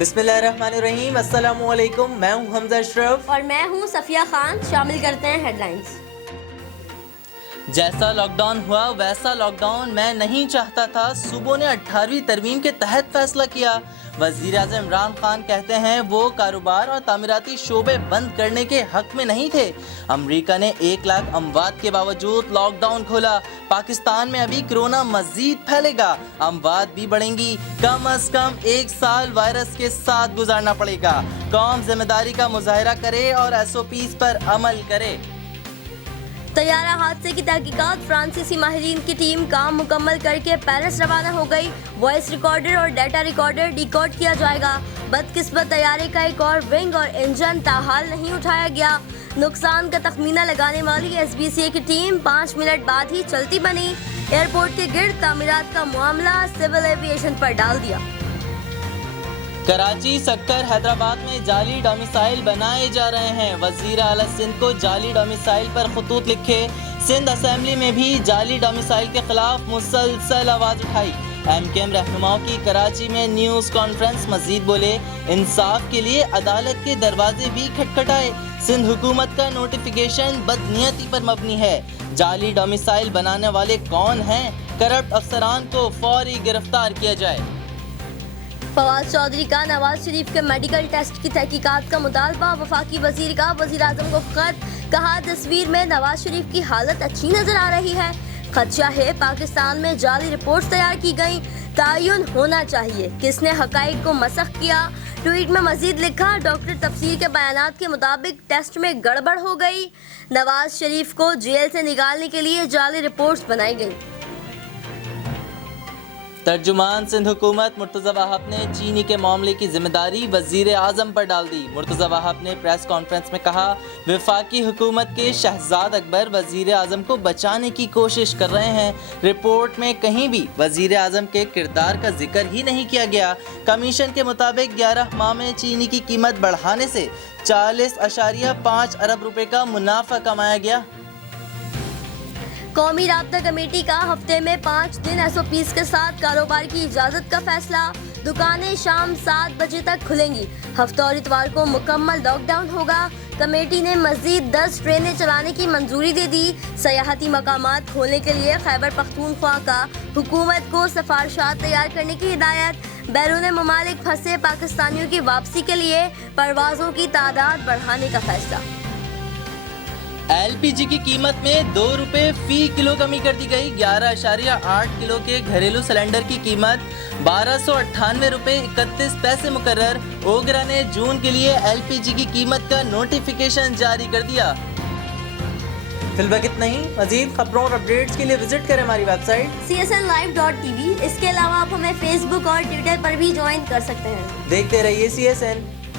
बिस्मिल्लाहिर्रहमानिर्रहीम, अस्सलाम वालेकुम। मैं हूं हमजा अशरफ और मैं हूं सफिया खान। शामिल करते हैं हेडलाइंस। जैसा लॉकडाउन हुआ वैसा लॉकडाउन मैं नहीं चाहता था, सूबों ने 18वीं तरमीम के तहत फैसला किया। वज़ीर आज़म इमरान खान कहते हैं वो कारोबार और तामीराती शोबे बंद करने के हक में नहीं थे। अमरीका ने 1 लाख अमवात के बावजूद लॉकडाउन खोला। पाकिस्तान में अभी कोरोना मजीद फैलेगा, अमवात भी बढ़ेंगी। कम अज कम 1 साल वायरस के साथ गुजारना पड़ेगा। कौम जिम्मेदारी का मुजाहरा करे और SOPs पर अमल करे। तैयारा हादसे की तहकीकात, फ्रांसीसी माहिरीन की टीम काम मुकम्मल करके पेरिस रवाना हो गई। वॉइस रिकॉर्डर और डाटा रिकॉर्डर डिकोड किया जाएगा। बदकिस्मत तैयारे का एक और विंग और इंजन ताहाल नहीं उठाया गया। नुकसान का तखमीना लगाने वाली SBCA की टीम 5 मिनट बाद ही चलती बनी। एयरपोर्ट के गिर्द तामीरात का मामला सिविल एविएशन पर डाल दिया। कराची, सक्कर, हैदराबाद में जाली डोमिसाइल बनाए जा रहे हैं। वज़ीर आला सिंध को जाली डोमिसाइल पर खतूत लिखे। सिंध असेंबली में भी जाली डोमिसाइल के खिलाफ मुसलसल आवाज़ उठाई। MKM रहनुमाओं की कराची में न्यूज़ कॉन्फ्रेंस, मजीद बोले इंसाफ के लिए अदालत के दरवाजे भी खटखटाए। सिंध हुकूमत का नोटिफिकेशन बदनीयती पर मबनी है। जाली डोमिसाइल बनाने वाले कौन हैं? करप्ट अफसरान को फौरी गिरफ्तार किया जाए। फवाद चौधरी का नवाज शरीफ के मेडिकल टेस्ट की तहकीकात का मुतालबा। वफाकी वजीर का वजीर आजम को खत, कहा तस्वीर में नवाज शरीफ की हालत अच्छी नजर आ रही है। खदशा है पाकिस्तान में जाली रिपोर्ट्स तैयार की गई, तायुन होना चाहिए किसने हकाइक को मसख किया। ट्वीट में मजीद लिखा, डॉक्टर तफसीर के बयानात के मुताबिक टेस्ट में गड़बड़ हो गई। नवाज शरीफ को जेल से निकालने के लिए जाली रिपोर्ट्स बनाई गई। तर्जुमान सिंध हुकूमत मुर्तज़ा वहाब ने चीनी के मामले की जिम्मेदारी वज़ीर आज़म पर डाल दी। मुर्तज़ा वहाब ने प्रेस कॉन्फ्रेंस में कहा वफाकी हुकूमत के शहजाद अकबर वज़ीर आज़म को बचाने की कोशिश कर रहे हैं। रिपोर्ट में कहीं भी वज़ीर आज़म के किरदार का जिक्र ही नहीं किया गया। कमीशन के मुताबिक 11 माह में चीनी की कीमत बढ़ाने से 40.5 अरब रुपए का मुनाफा कमाया गया। कौमी राब्ता कमेटी का हफ्ते में 5 दिन SOPs के साथ कारोबार की इजाज़त का फैसला। दुकानें शाम 7 बजे तक खुलेंगी। हफ्ता और इतवार को मुकम्मल लॉकडाउन होगा। कमेटी ने मजीद 10 ट्रेनें चलाने की मंजूरी दे दी। सयाहती मकामात खोलने के लिए खैबर पख्तूनख्वा का हुकूमत को सिफारिशात तैयार करने की हिदायत। बैरून ममालिक फंसे पाकिस्तानियों की वापसी के लिए परवाज़ों की तादाद बढ़ाने का फैसला। LPG की कीमत में 2 रुपए फी किलो कमी कर दी गई। 11.8 किलो के घरेलू सिलेंडर की कीमत 1298 रुपए 31 पैसे मुकर्रर। ओगरा ने जून के लिए LPG की कीमत का नोटिफिकेशन जारी कर दिया। फिलहाल इतना ही। मजीद खबरों और अपडेट्स के लिए विजिट करें हमारी वेबसाइट csnlive.tv। इसके अलावा आप हमें Facebook और Twitter पर भी ज्वाइन कर सकते हैं। देखते रहिए CSN।